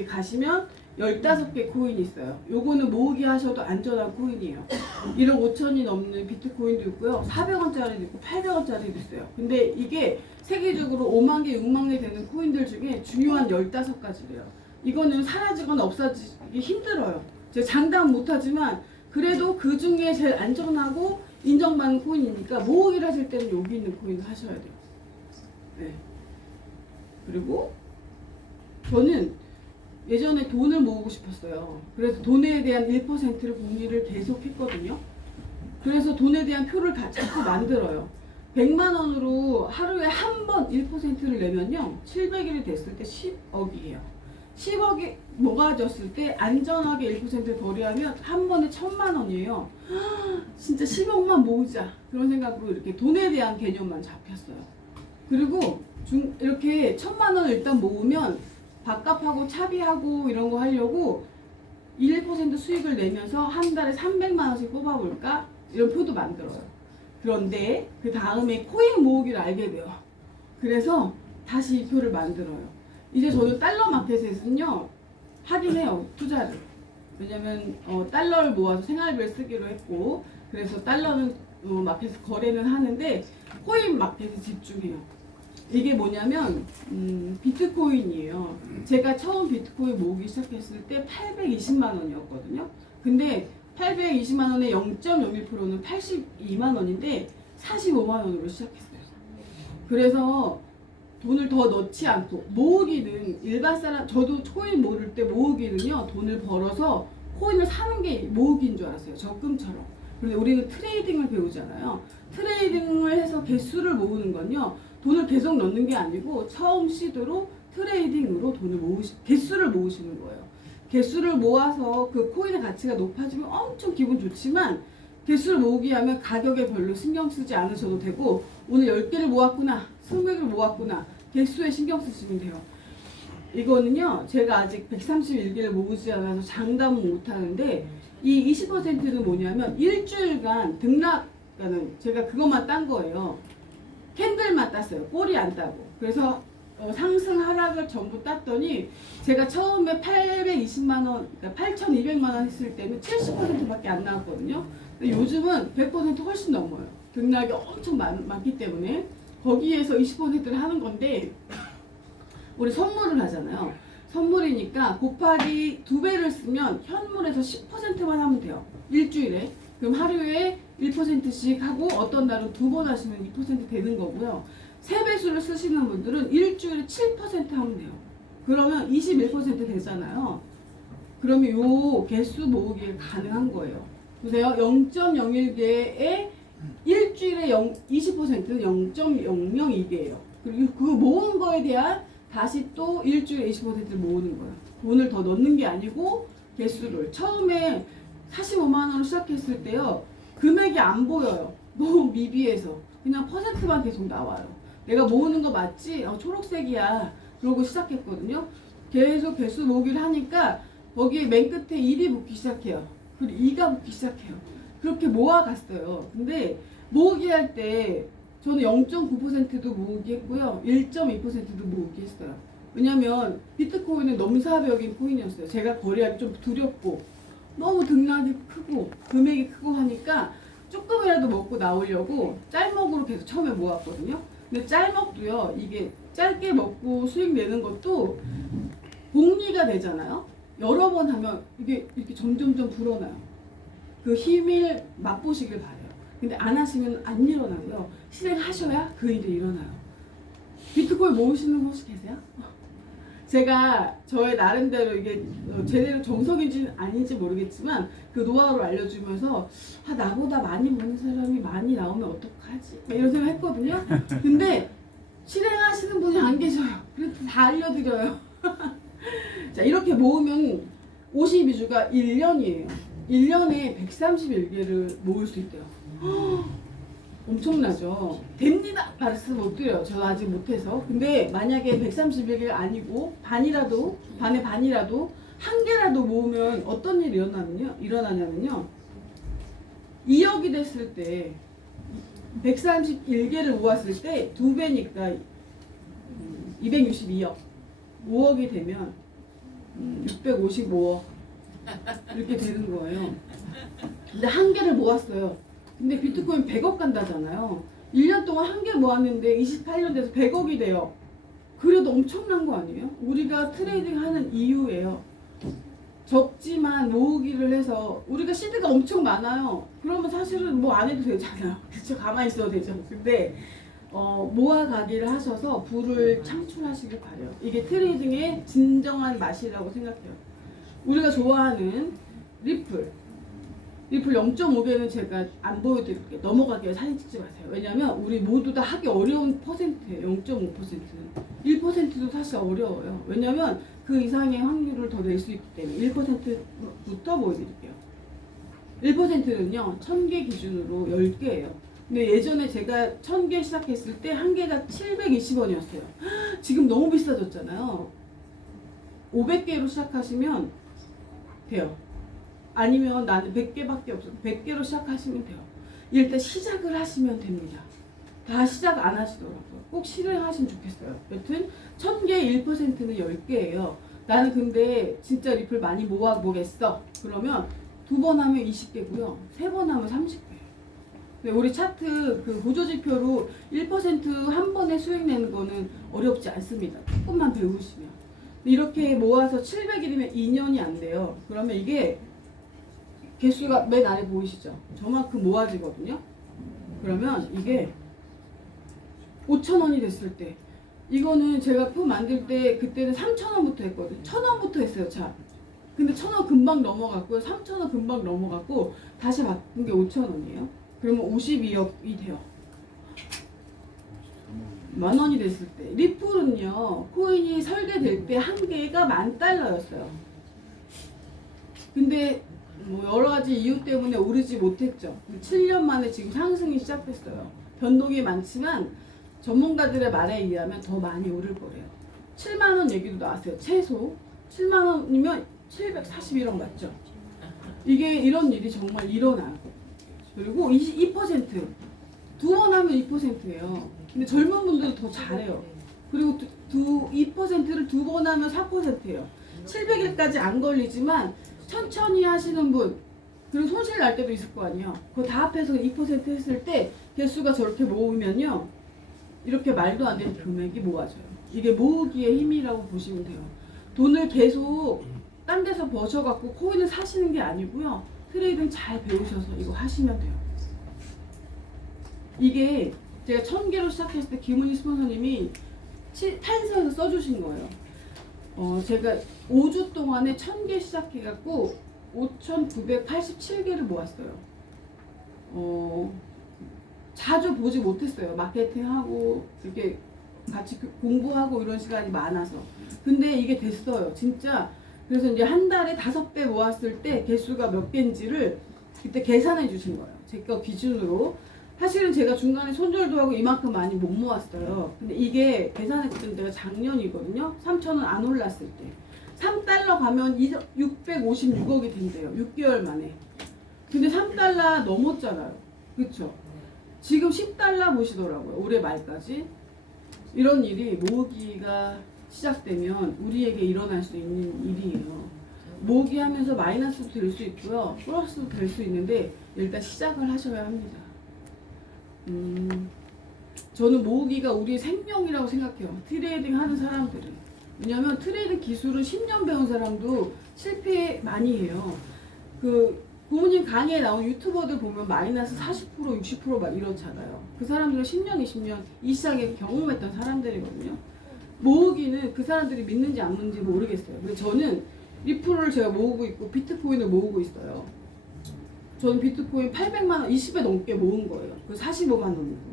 가시면 15개 코인이 있어요. 요거는 모으기 하셔도 안전한 코인이에요. 1억 5천이 넘는 비트코인도 있고요. 400원짜리도 있고 800원짜리도 있어요. 근데 이게 세계적으로 5만 개, 6만 개 되는 코인들 중에 중요한 15가지래요. 이거는 사라지거나 없어지기 힘들어요. 제가 장담 못하지만 그래도 그 중에 제일 안전하고 인정받는 코인이니까 모으기를 하실 때는 여기 있는 코인을 하셔야 돼요. 네. 그리고 저는 예전에 돈을 모으고 싶었어요. 그래서 돈에 대한 1%를 공리를 계속 했거든요. 그래서 돈에 대한 표를 자꾸 만들어요. 100만 원으로 하루에 한 번 1%를 내면요. 700일이 됐을 때 10억이에요. 10억이 모아졌을 때 안전하게 1%를 거래하면 한 번에 1000만 원이에요. 진짜 10억만 모으자. 그런 생각으로 이렇게 돈에 대한 개념만 잡혔어요. 그리고 이렇게 1000만 원을 일단 모으면 밥값하고 차비하고 이런 거 하려고 1% 수익을 내면서 한 달에 300만 원씩 뽑아볼까? 이런 표도 만들어요. 그런데 그 다음에 코인 모으기를 알게 돼요. 그래서 다시 이 표를 만들어요. 이제 저는 달러 마켓에서는요 하긴 해요. 투자를. 왜냐면 달러를 모아서 생활비를 쓰기로 했고, 그래서 달러는 마켓에서 거래는 하는데 코인 마켓에 집중해요. 이게 뭐냐면 비트코인이에요. 제가 처음 비트코인 모으기 시작했을 때 820만 원이었거든요. 근데 820만 원의 0.01%는 82만 원인데 45만 원으로 시작했어요. 그래서 돈을 더 넣지 않고 모으기는 일반 사람, 저도 코인 모을 때 모으기는요 돈을 벌어서 코인을 사는 게 모으기인 줄 알았어요. 적금처럼. 그런데 우리는 트레이딩을 배우잖아요. 트레이딩을 해서 개수를 모으는 건요 돈을 계속 넣는 게 아니고 처음 시도로 트레이딩으로 개수를 모으시는 거예요. 개수를 모아서 그 코인의 가치가 높아지면 엄청 기분 좋지만, 개수를 모으기 하면 가격에 별로 신경 쓰지 않으셔도 되고, 오늘 10개를 모았구나, 20개를 모았구나, 개수에 신경 쓰시면 돼요. 이거는요 제가 아직 131개를 모으지 않아서 장담은 못하는데, 이 20%는 뭐냐면 일주일간 등락가는, 제가 그것만 딴 거예요. 캔들만 땄어요. 꼬리 안 따고. 그래서 상승 하락을 전부 땄더니 제가 처음에 820만 원, 그러니까 8,200만 원 했을 때는 70%밖에 안 나왔거든요. 근데 요즘은 100% 훨씬 넘어요. 등락이 엄청 많기 때문에 거기에서 20%를 하는 건데, 우리 선물을 하잖아요. 선물이니까 곱하기 2배를 쓰면 현물에서 10%만 하면 돼요. 일주일에. 그럼 하루에 1%씩 하고 어떤 날은 2번 하시면 2% 되는 거고요. 3배수를 쓰시는 분들은 일주일에 7% 하면 돼요. 그러면 21% 되잖아요. 그러면 요 개수 모으기가 가능한 거예요. 보세요. 0.01개에 일주일에 20%는 0.002개예요. 그리고 그 모은 거에 대한 다시 또 일주일에 20%를 모으는 거예요. 돈을 더 넣는 게 아니고 개수를. 처음에 45만 원으로 시작했을 때요. 금액이 안 보여요. 너무 미비해서. 그냥 퍼센트만 계속 나와요. 내가 모으는 거 맞지? 초록색이야. 그러고 시작했거든요. 계속 개수 모으기를 하니까 거기에 맨 끝에 1이 붙기 시작해요. 그리고 2가 붙기 시작해요. 그렇게 모아갔어요. 근데 모으기 할 때 저는 0.9%도 모으기 했고요. 1.2%도 모으기 했어요. 왜냐면 비트코인은 넘사벽인 코인이었어요. 제가 거래하기 좀 두렵고 너무 등락이 크고 금액이 크고 하니까 조금이라도 먹고 나오려고 짤먹으로 계속 처음에 모았거든요. 근데 짤먹도요, 이게 짧게 먹고 수익 내는 것도 복리가 되잖아요. 여러 번 하면 이게 이렇게 점점점 불어나요. 그 힘을 맛보시길 바래요. 근데 안 하시면 안 일어나고요. 실행하셔야 그 일이 일어나요. 비트코인 모으시는 분 혹시 계세요? 제가 저의 나름대로 이게 제대로 정석인지 아닌지 모르겠지만 그 노하우를 알려주면서 나보다 많이 버는 사람이 많이 나오면 어떡하지? 이런 생각 했거든요. 근데 실행하시는 분이 안 계셔요. 그래서 다 알려드려요. 자, 이렇게 모으면 52주가 1년이에요. 1년에 131개를 모을 수 있대요. 엄청나죠? 됩니다! 말씀 못 드려요. 저 아직 못해서. 근데 만약에 131개가 아니고 반의 반이라도 한 개라도 모으면 어떤 일이 일어나냐면요. 2억이 됐을 때 131개를 모았을 때 2배니까 262억. 5억이 되면 655억 이렇게 되는 거예요. 근데 한 개를 모았어요. 근데 비트코인 100억 간다잖아요. 1년 동안 한 개 모았는데 28년 돼서 100억이 돼요. 그래도 엄청난 거 아니에요? 우리가 트레이딩 하는 이유예요. 적지만 모으기를 해서 우리가 시드가 엄청 많아요. 그러면 사실은 뭐 안 해도 되잖아요. 그쵸? 가만히 있어도 되죠. 근데 모아가기를 하셔서 부를 창출하시길 바래요. 이게 트레이딩의 진정한 맛이라고 생각해요. 우리가 좋아하는 리플 0.5개는 제가 안 보여드릴게요. 넘어가게 사진 찍지 마세요. 왜냐면 우리 모두 다 하기 어려운 퍼센트예요. 0.5%는 1%도 사실 어려워요. 왜냐면 그 이상의 확률을 더 낼 수 있기 때문에 1%부터 보여드릴게요. 1%는요 1000개 기준으로 10개예요. 근데 예전에 제가 1000개 시작했을 때 한 개가 720원이었어요. 지금 너무 비싸졌잖아요. 500개로 시작하시면 돼요. 아니면 나는 100개밖에 없어. 100개로 시작하시면 돼요. 일단 시작을 하시면 됩니다. 다 시작 안 하시더라고요. 꼭 실행하시면 좋겠어요. 여튼 1000개 1%는 10개예요. 나는 근데 진짜 리플 많이 모아보겠어. 그러면 2번 하면 20개고요. 3번 하면 30개. 우리 차트 그 보조지표로 1% 한 번에 수익 내는 거는 어렵지 않습니다. 조금만 배우시면. 이렇게 모아서 700일이면 2년이 안 돼요. 그러면 이게 개수가 맨 아래 보이시죠? 저만큼 모아지거든요. 그러면 이게 5,000원이 됐을 때 이거는 제가 표 만들 때 그때는 3,000원부터 했거든요. 1,000원부터 했어요. 차. 근데 1,000원 금방 넘어갔고요. 3,000원 금방 넘어갔고 다시 바꾼 게 5,000원이에요. 그러면 52억이 돼요. 10,000원이 됐을 때. 리플은요. 코인이 설계될 때 한 개가 $10,000였어요. 근데 뭐 여러 가지 이유 때문에 오르지 못했죠. 7년 만에 지금 상승이 시작됐어요. 변동이 많지만 전문가들의 말에 의하면 더 많이 오를 거래요. 7만 원 얘기도 나왔어요. 최소 7만 원이면 741억 맞죠? 이게 이런 일이 정말 일어나요. 그리고 2% 두 번 하면 2%예요. 근데 젊은 분들은 더 잘해요. 그리고 2%를 두 번 하면 4%예요. 700일까지 안 걸리지만 천천히 하시는 분, 그리고 손실 날 때도 있을 거 아니에요. 그거 다 합해서 2% 했을 때 개수가 저렇게 모으면요. 이렇게 말도 안 되는 금액이 모아져요. 이게 모으기의 힘이라고 보시면 돼요. 돈을 계속 딴 데서 버셔갖고 코인을 사시는 게 아니고요. 트레이딩 잘 배우셔서 이거 하시면 돼요. 이게 제가 1000개로 시작했을 때 김은희 스폰서님이 탄서에서 써주신 거예요. 제가 5주 동안에 1000개 시작해갖고 5,987개를 모았어요. 자주 보지 못했어요. 마케팅하고 이렇게 같이 공부하고 이런 시간이 많아서. 근데 이게 됐어요. 진짜. 그래서 이제 한 달에 5배 모았을 때 개수가 몇 개인지를 그때 계산해 주신 거예요. 제 거 기준으로. 사실은 제가 중간에 손절도 하고 이만큼 많이 못 모았어요. 근데 이게 계산했던 때가 작년이거든요. 3,000원 안 올랐을 때. 3달러 가면 656억이 된대요. 6개월 만에. 근데 3달러 넘었잖아요. 그쵸? 지금 10달러 보시더라고요. 올해 말까지. 이런 일이 모으기가 시작되면 우리에게 일어날 수 있는 일이에요. 모으기 하면서 마이너스도 될 수 있고요. 플러스도 될 수 있는데 일단 시작을 하셔야 합니다. 저는 모으기가 우리의 생명이라고 생각해요. 트레이딩 하는 사람들은. 왜냐면 트레이딩 기술은 10년 배운 사람도 실패 많이 해요. 그 부모님 강의에 나온 유튜버들 보면 마이너스 40% 60% 막 이렇잖아요. 그 사람들은 10년 20년 이 시장에 경험했던 사람들이거든요. 모으기는 그 사람들이 믿는지 안 믿는지 모르겠어요. 근데 저는 리플을 제가 모으고 있고 비트코인을 모으고 있어요. 저는 비트코인 800만 원 20배 넘게 모은 거예요. 그 45만 원이고.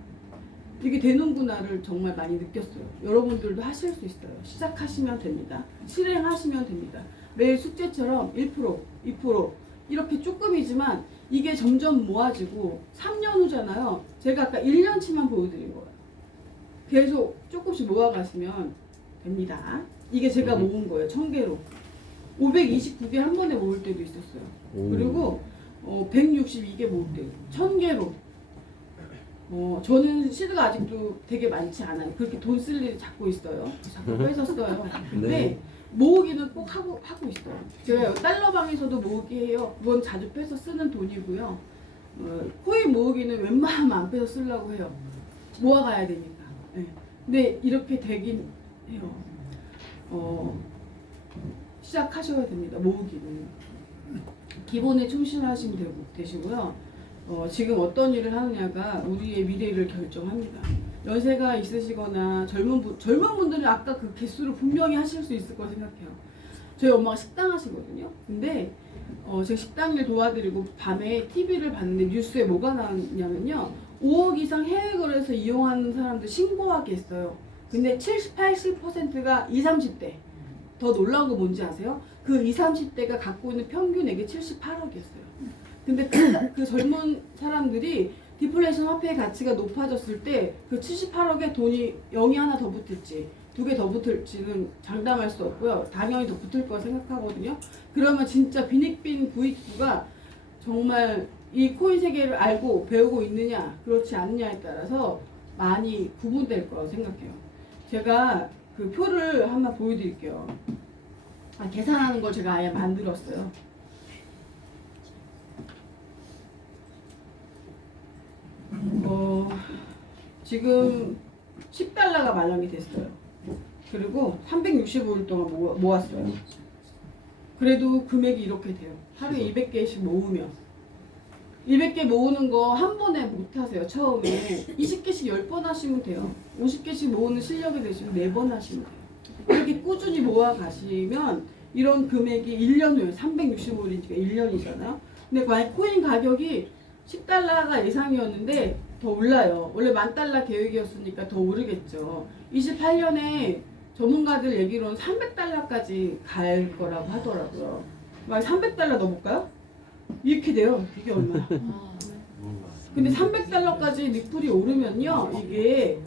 이게 되는구나를 정말 많이 느꼈어요. 여러분들도 하실 수 있어요. 시작하시면 됩니다. 실행하시면 됩니다. 매일 숙제처럼 1%, 2% 이렇게 조금이지만 이게 점점 모아지고 3년 후잖아요. 제가 아까 1년치만 보여드린 거예요. 계속 조금씩 모아가시면 됩니다. 이게 제가 모은 거예요. 1000개로. 529개 한 번에 모을 때도 있었어요. 그리고 162개 모을 때 1000개로. 저는 시드가 아직도 되게 많지 않아요. 그렇게 돈 쓸 일을 찾고 있어요. 자꾸 뺏었어요. 근데 모으기는 꼭 하고 있어요. 제가 달러방에서도 모으기 해요. 그건 자주 빼서 쓰는 돈이고요. 코인 모으기는 웬만하면 안 빼서 쓰려고 해요. 모아가야 되니까. 네. 근데 이렇게 되긴 해요. 시작하셔야 됩니다. 모으기는. 기본에 충실하시면 되시고요. 지금 어떤 일을 하느냐가 우리의 미래를 결정합니다. 연세가 있으시거나 젊은 분들은 아까 그 개수를 분명히 하실 수 있을 거라 생각해요. 저희 엄마가 식당 하시거든요. 근데 제가 식당 일 도와드리고 밤에 TV를 봤는데 뉴스에 뭐가 나왔냐면요. 5억 이상 해외 거래에서 이용하는 사람들 신고하게 했어요. 근데 70, 80%가 20, 30대. 더 놀라운 거 뭔지 아세요? 그 20, 30대가 갖고 있는 평균액이 78억이었어요. 근데 그 젊은 사람들이 디플레이션 화폐의 가치가 높아졌을 때 그 78억에 돈이 0이 하나 더 붙을지 2개 더 붙을지는 장담할 수 없고요. 당연히 더 붙을 거라 생각하거든요. 그러면 진짜 빈익빈 부익부가 정말 이 코인 세계를 알고 배우고 있느냐 그렇지 않느냐에 따라서 많이 구분될 거라고 생각해요. 제가 그 표를 하나 보여드릴게요. 계산하는 걸 제가 아예 만들었어요. 지금 10달러가 만원이 됐어요. 그리고 365일 동안 모았어요. 그래도 금액이 이렇게 돼요. 하루에 200개씩 모으면 200개 모으는 거 한 번에 못 하세요. 처음에 20개씩 10번 하시면 돼요. 50개씩 모으는 실력이 되시면 4번 하시면 돼요. 이렇게 꾸준히 모아 가시면 이런 금액이 1년 후에 365일이니까 1년이잖아요. 근데 만약 코인 가격이 10달러가 예상이었는데 더 올라요. 원래 $10,000 계획이었으니까 더 오르겠죠. 28년에 전문가들 얘기로는 300달러까지 갈 거라고 하더라고요. 막 300달러 넣어볼까요? 이렇게 돼요. 이게 얼마야? 근데 300달러까지 리플이 오르면요. 이게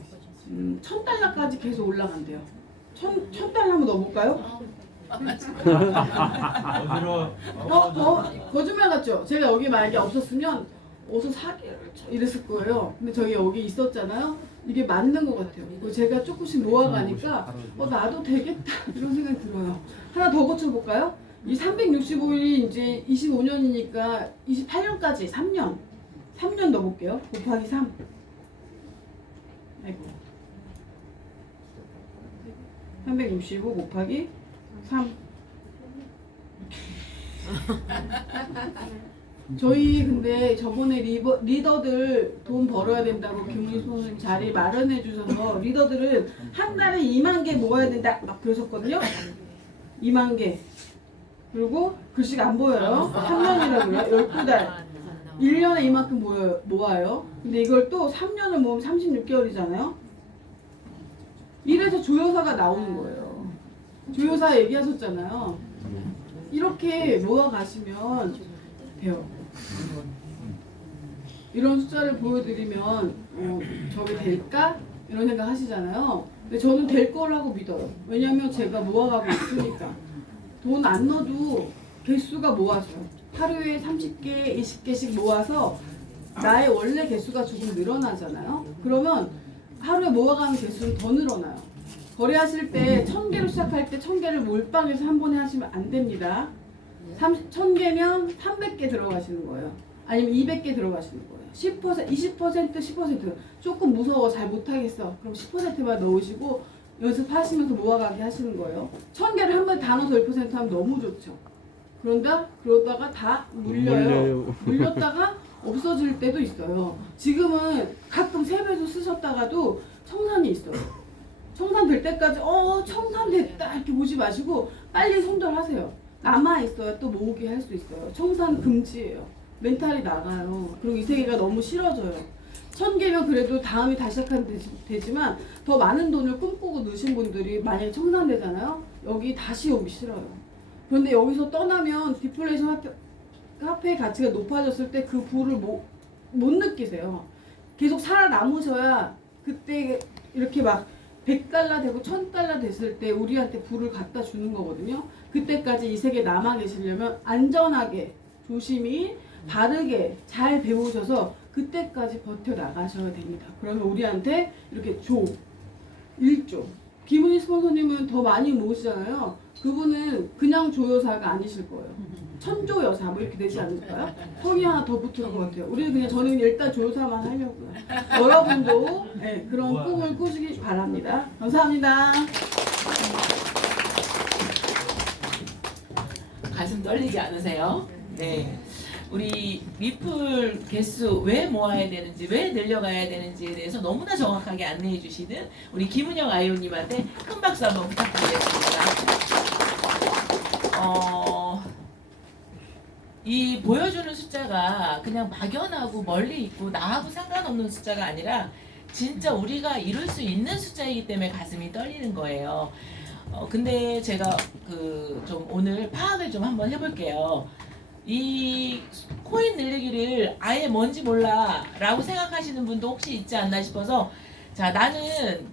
1000달러까지 계속 올라간대요. 1000달러 한번 넣어볼까요? 거짓말 같죠? 제가 여기 만약에 없었으면 어서 사기를 이랬을 거예요. 근데 저기 여기 있었잖아요. 이게 맞는 것 같아요. 제가 조금씩 모아가니까 나도 되겠다 이런 생각이 들어요. 하나 더 고쳐볼까요? 이 365일이 이제 25년이니까 28년까지 3년 넣어볼게요. 곱하기 3. 아이고. 365 곱하기 3. 저희 근데 저번에 리더들 돈 벌어야 된다고 김은희 선생님 자리 마련해 주셔서 리더들은 한 달에 2만 개 모아야 된다 막 그러셨거든요. 2만 개. 그리고 글씨가 안 보여요. 3년이라고요. 12달. 1년에 이만큼 모아요. 근데 이걸 또 3년을 모으면 36개월이잖아요. 이래서 조여사가 나오는 거예요. 조여사 얘기하셨잖아요. 이렇게 모아가시면 돼요. 이런 숫자를 보여드리면 저게 될까? 이런 생각 하시잖아요. 근데 저는 될 거라고 믿어요. 왜냐면 제가 모아가고 있으니까. 돈 안 넣어도 개수가 모아져요. 하루에 30개, 20개씩 모아서 나의 원래 개수가 조금 늘어나잖아요. 그러면 하루에 모아가는 개수는 더 늘어나요. 거래하실 때 1000개로 시작할 때 1000개를 몰빵해서 한 번에 하시면 안 됩니다. 1000개면 300개 들어가시는 거예요. 아니면 200개 들어가시는 거예요. 10%, 20%, 10% 조금 무서워 잘 못하겠어. 그럼 10%만 넣으시고 연습하시면서 모아가게 하시는 거예요. 1000개를 한 번에 다 넣어서 1% 하면 너무 좋죠. 그러다가 다 물려요. 물렸다가 없어질 때도 있어요. 지금은 가끔 세배도 쓰셨다가도 청산이 있어요. 청산될 때까지 청산됐다 이렇게 보지 마시고 빨리 손절하세요. 남아있어야 또 모으게 할 수 있어요. 청산 금지예요. 멘탈이 나가요. 그리고 이 세계가 너무 싫어져요. 1000개면 그래도 다음이 다시 시작하면 되지만 더 많은 돈을 꿈꾸고 넣으신 분들이 만약에 청산되잖아요. 여기 다시 오기 싫어요. 그런데 여기서 떠나면 디플레이션 화폐의 가치가 높아졌을 때 그 부를 못 느끼세요. 계속 살아남으셔야 그때 이렇게 막 100달러 되고 1000달러 됐을 때 우리한테 부를 갖다 주는 거거든요. 그때까지 이 세계에 남아 계시려면 안전하게 조심히 바르게 잘 배우셔서 그때까지 버텨나가셔야 됩니다. 그러면 우리한테 이렇게 1조 김은희 스폰서님은 더 많이 모으시잖아요. 그분은 그냥 조여사가 아니실 거예요. 천조여사 뭐 이렇게 되지 않을까요? 성이 하나 더 붙을 것 같아요. 우리는 그냥 저는 일단 조여사만 하려고요. 여러분도 네, 그런 꿈을 꾸시기 바랍니다. 감사합니다. 가슴 떨리지 않으세요? 네. 우리 리플 개수 왜 모아야 되는지, 왜 늘려가야 되는지에 대해서 너무나 정확하게 안내해 주시는 우리 김은영 아이오님한테 큰 박수 한번 부탁드리겠습니다. 이 보여주는 숫자가 그냥 막연하고 멀리 있고 나하고 상관없는 숫자가 아니라 진짜 우리가 이룰 수 있는 숫자이기 때문에 가슴이 떨리는 거예요. 근데 제가 좀 오늘 파악을 좀 한번 해볼게요. 이 코인 늘리기를 아예 뭔지 몰라 라고 생각하시는 분도 혹시 있지 않나 싶어서 자 나는